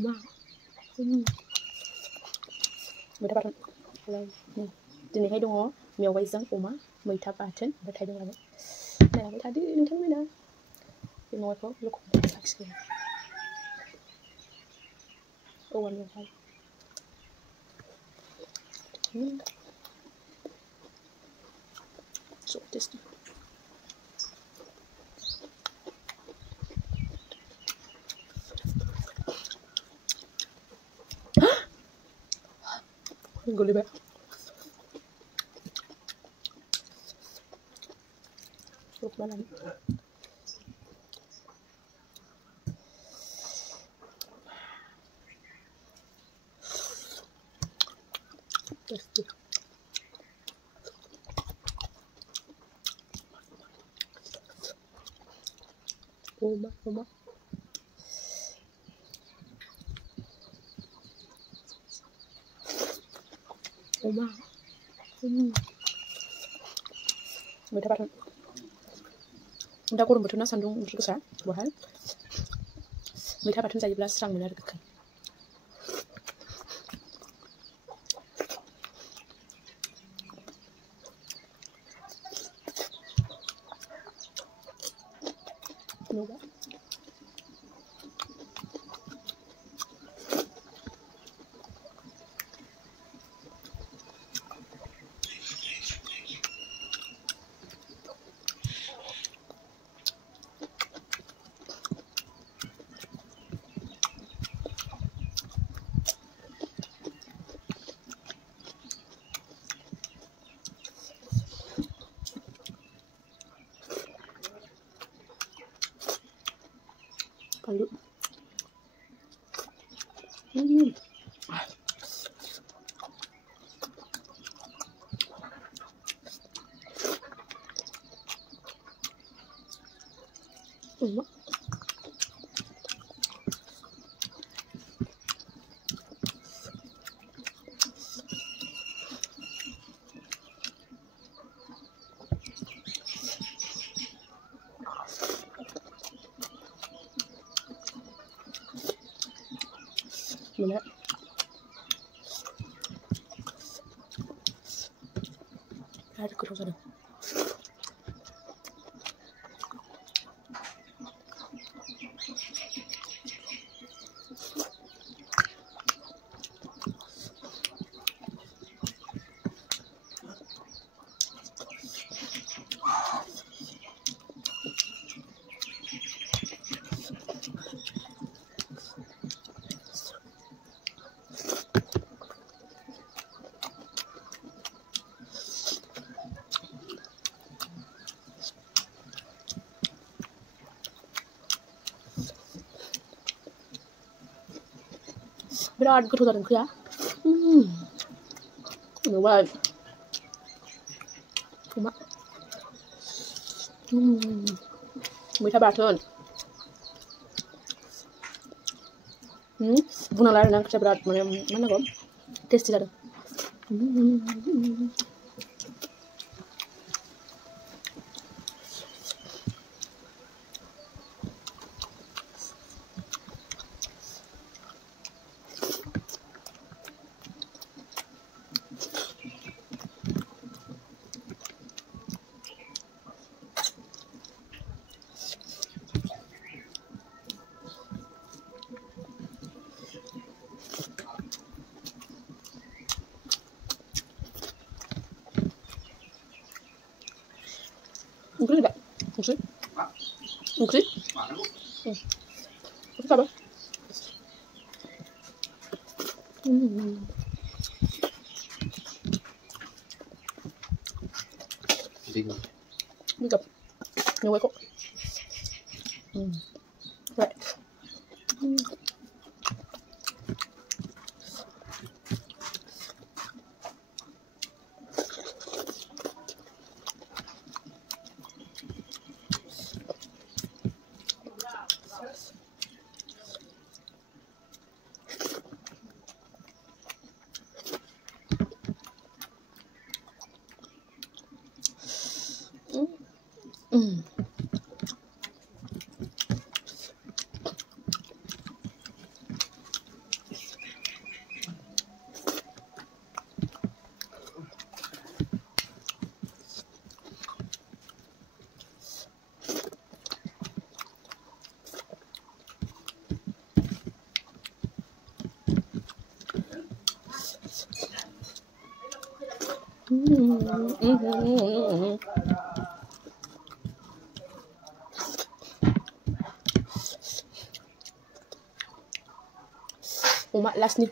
mát. मैथा बाथोन दिनै हाय दङ मेवाइजों अमा मैथा बाथोन ओमफ्राय थाइबें लाबाय नायलांबाय थादो नोंथांमोना बे मेवाइखौ लखबनानै लाखिगोन औवा मेवाइ so tasty. Gulliver. Look malam. Tasty. Oma. मैथा बाथोन दा गरम बोथोरना सान्दुं गोसा बहाय मैथा बाथोन जायोब्ला स्रां मोनो आरो गोखै नुबा Kalau mana ada kerja sana biराद गोथाव जादों ओंख्रिया नुबाय अमा मैथा बाथोन बुंनांला आरोना ओंख्रिया बिराद माने मा होननांगौ टेस्टि जादों Ungkri enggak? Ungkri? Ungkri? Itu apa? Bingung. Bingung. Nyawa kok. Right. Umak last ni.